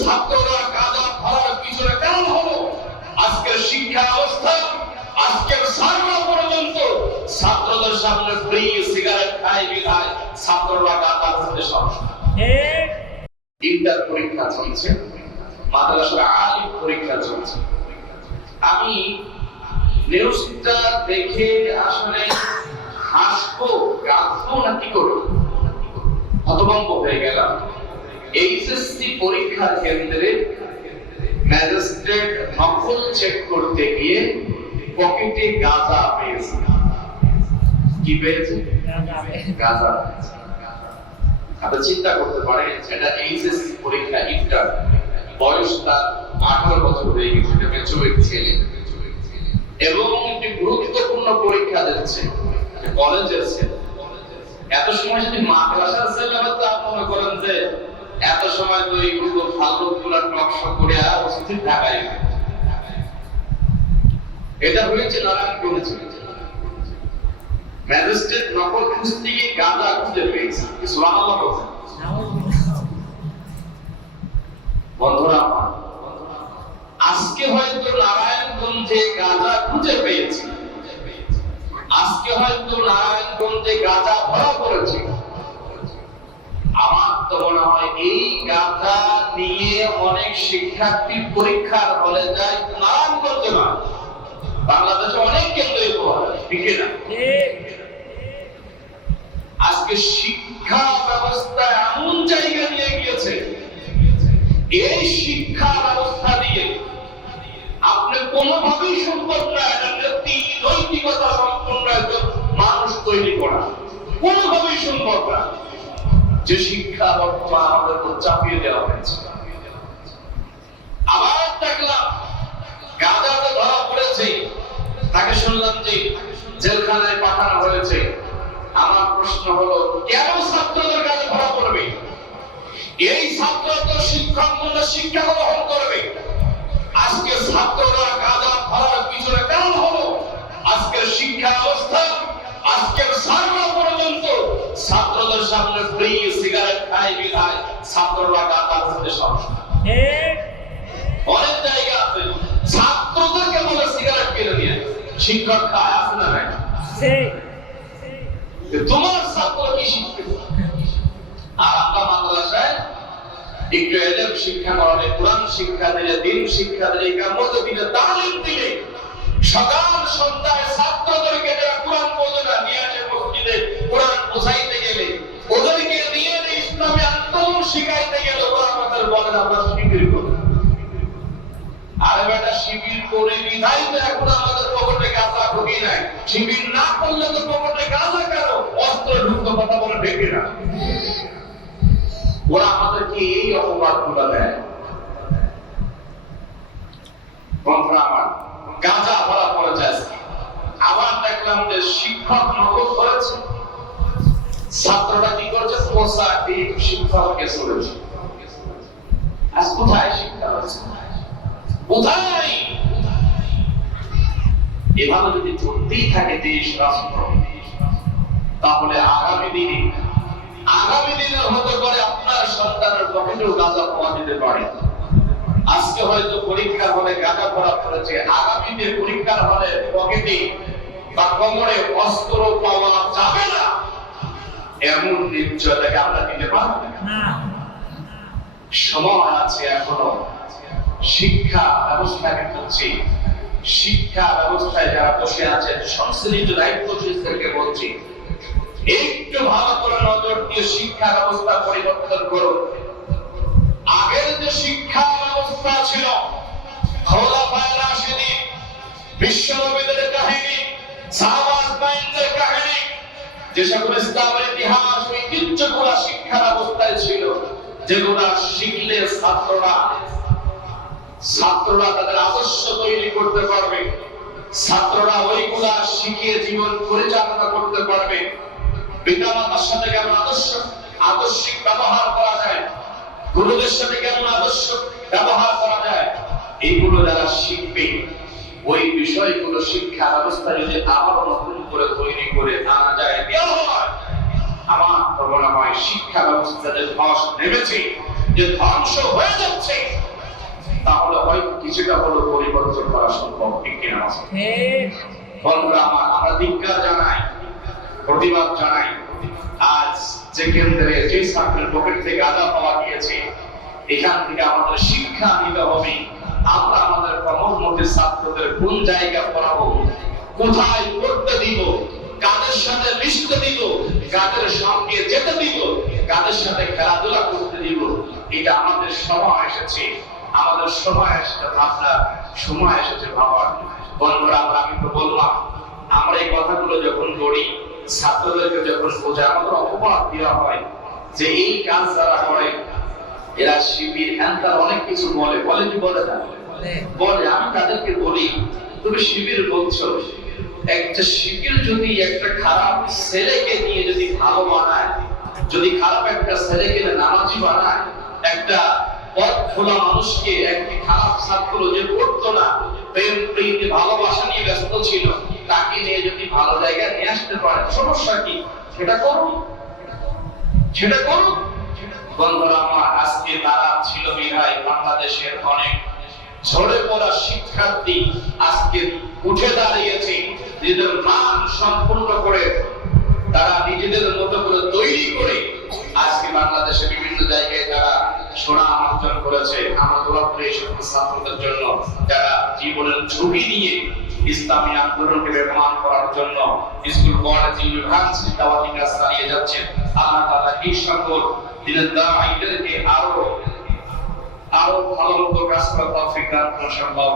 ছাত্ররা গাঁজা ধরার পিছনে কারণ হলো আজকের শিক্ষা অবস্থা আজকের সাররা পর্যন্ত ছাত্রদের সামনে ফ্রি সিগারেট খায় বিধায় ছাত্ররা ধরতে সমস্যা ইন্টার পরীক্ষা চলছে মাদ্রাসার আলিম পরীক্ষা চলছে। আমি নিউজটা দেখে আসলে হাসবো কাঁদবো না কি করব? হতভম্ব হয়ে গেলাম। এইচএসসি পরীক্ষার কেন্দ্রে ম্যাজিস্ট্রেট নকল চেক করতে গিয়ে পকেটে গাঁজা পেয়েছে। কি পেয়েছে? গাঁজা আপনি চিন্তা করতে পারেন, এটা এইচএসসি পরীক্ষা ইন্টার বয়স তার আঠারো বছর হয়ে গেছে, এটা মেচুরিট ছেলে। এবং একটি গুরুত্বপূর্ণ পরীক্ষা দিচ্ছে, কলেজের ছেলে। এত সময় যদি মাদ্রাসার ছেলে হয়তো আপনি মনে করেন যে এত সময় তো এইগুলো ফালতু গুলা নকশা করে ঢাকায় এটা হয়েছে নারায়ণগঞ্জ ম্যাজিস্ট্রেট নকল খুঁজে পেয়েছে। সুবহানাল্লাহ বন্ধুরা আমার, গাঁজা নিয়ে অনেক শিক্ষার্থী পরীক্ষার হলে যায় নারায়ণগঞ্জে না। বাংলাদেশে অনেক কেন্দ্রে ঠিক না। আজকে শিক্ষা ব্যবস্থা এমন জায়গা নিয়ে গিয়েছে, এই শিক্ষা ব্যবস্থা দিয়ে আপনি কোনোভাবেই সম্ভব না নৈতিকতা সম্পন্ন একজন মানুষ তৈরি করা, কোনোভাবেই সম্ভব না। যে শিক্ষা বর্তমান আমাদের উপর চাপিয়ে দেওয়া হয়েছে। আবার দেখলাম গাঁজাতে ধরা পড়েছে। তাকে শুনলাম যে জেলখানায় পাঠানো হয়েছে। আমার প্রশ্ন হলো, কেন ছাত্রদের কাছে ধরা পড়বে? এই ছাত্র তো শিক্ষক মূল্য শিক্ষা গ্রহণ করবে। আজকে ছাত্ররা গাঁজা ধরার পিছনে কারণ খায় ছাত্ররা গাঁজা ধরতে সমস্যা অনেক জায়গা আছে ছাত্রদেরকে বলে সিগারেট কিনে নিয়ে। শিক্ষক খায় আছে না নাই? তোমার ছাত্র কি শিখবে? আর আমরা মাদ্রাসায় একটু এলেম শিক্ষা করালে কোরআন শিক্ষা দিলে দিন শিক্ষা দিলে কামত দিলে তালিম দিলে সকাল সন্ধ্যায় ছাত্রদেরকে গেলে বলেন আমরা শিবির আরে বেটা, শিবির করে তো এখন আমাদের পকেটে গাঁজা ঢুকি নাই। শিবির না করলে তো পকেটে গাঁজা কেন অস্ত্র ঢুকতো কথা বলে ঢেকে না? ওরা আমাদেরকে এই অপবাদ দেয়। আমার, গাঁজা ধরা পড়েছে আজকে। আবার দেখলাম যে শিক্ষক নকল করেছে। আগামী দিনে আগামী দিনে হতে পারে আপনার সন্তানের পকেটেও গাঁজা পাওয়া যেতে পারে? আজকে হয়তো পরীক্ষার হলে গাঁজা পড়েছে। আগামীতে পরীক্ষার হলে পকেটে বা কোমরে অস্ত্র পাওয়া যাবে না। এমন নিশ্চয়তাকে আমরা দিতে পারব না। সময় আছে এখনও। শিক্ষা ব্যবস্থাকে বলছি শিক্ষা ব্যবস্থায় যারা বসে আছেন সংশ্লিষ্ট দায়িত্বশীলদেরকে বলছি একটু ভালো করে নজর দিয়ে শিক্ষা ব্যবস্থা পরিবর্তন করুন। আগের যে শিক্ষা ব্যবস্থা ছিল খোলাফায়ে রাশিদিন বিশ্বনবীদের কাহিনী সাহাবাজ কাহিনী যে সকল ইসলামের ইতিহাস ঐতিহ্যগুলা শিক্ষা ব্যবস্থায় ছিল, যেগুলা শিখলে ছাত্ররা ছাত্ররা তাদের আদর্শ তৈরি করতে পারবে। ছাত্ররা ওইগুলা শিখিয়ে জীবন পরিচালনা করতে পারবে। পিতা মাতার সাথে কেমন আদর্শ, আদর্শিক ব্যবহার করা যায়? গুরুদের সাথে কেমন আদর্শ ব্যবহার করা যায়? এইগুলো যারা শিখবে, ওই বিষয়গুলো শিক্ষা ব্যবস্থা যদি আবার নতুন করে তৈরি করে আনা যায় দেওয়া হয় আমার তো মনে হয় শিক্ষা ব্যবস্থা যে ধস নেমেছে যে ধ্বংস হয়ে যাচ্ছে কিছুটা হলো পরিবর্তন করা সম্ভব ঠিক কিনা বন্ধুরা আমার আমরা ধিক্কার জানাই প্রতিবাদ জানাই আজ যে কেন্দ্রে যে ছাত্রের পকেট থেকে আদা পাওয়া গিয়েছে এখান থেকে আমাদের শিক্ষা নিতে হবে। আমরা আমাদের কর্মমতে ছাত্রদের কোন জায়গা পড়াবো? কোথায় কাদের সাথে খেলাধুলা করতে দিব এটা আমাদের সময় এসেছে। আমাদের সময় এসেছে ভাবনা সময় এসেছে ভাবার বন্ধুরা আমরা আমি তো বললাম আমরা এই কথাগুলো যখন করি ছাত্রদেরকে যখন বোঝায় আমাদের অপবাদ দেওয়া হয় যে এই কাজ যারা করে এরা শিবির হ্যান অনেক কিছু বলে। বলে কি বলে না বলে। আমি তাদেরকে বলি তুমি শিবির বলছো একটা শিবির যদি একটা খারাপ ছেলেকে নিয়ে যদি ভালো বানায় যদি খারাপ একটা ছেলেকে নামাজি বানায়, একটা পথ খোলা মানুষকে একটি খারাপ ছাত্র যে পড়তো না, প্রেম, প্রীতি, ভালোবাসা নিয়ে ব্যস্ত ছিল, তাকে নিয়ে যদি ভালো জায়গায় নিয়ে আসতে সমস্যা কি? সেটা করুন। সেটা করুন। বন্ধুরা, আমার আজকে তারা ছিল বাংলাদেশের অনেক ঝরে পড়া শিক্ষার্থী আজকে উঠে দাঁড়িয়েছে। নিজেদের মান সম্পূর্ণ করে তারা নিজেদের মতো করে তৈরি করে আজকে বাংলাদেশে বিভিন্ন জায়গায় তারা সুনাম অর্জন করেছে, আমরা দোয়া করি এই সকল ছাত্রদের জন্য, যারা জীবনের ঝুঁকি নিয়ে ইসলামী আন্দোলনকে ব্যবহার করার জন্য স্কুল, কলেজ, ইউনিভার্সিটি দাওয়াতি কাজ চালিয়ে যাচ্ছেন, আল্লাহ তাআলা এই সকল দিনের দায়ীদেরকে আরও আরও ভালো মতো কাজ করার তৌফিক দান করুন, সম্ভব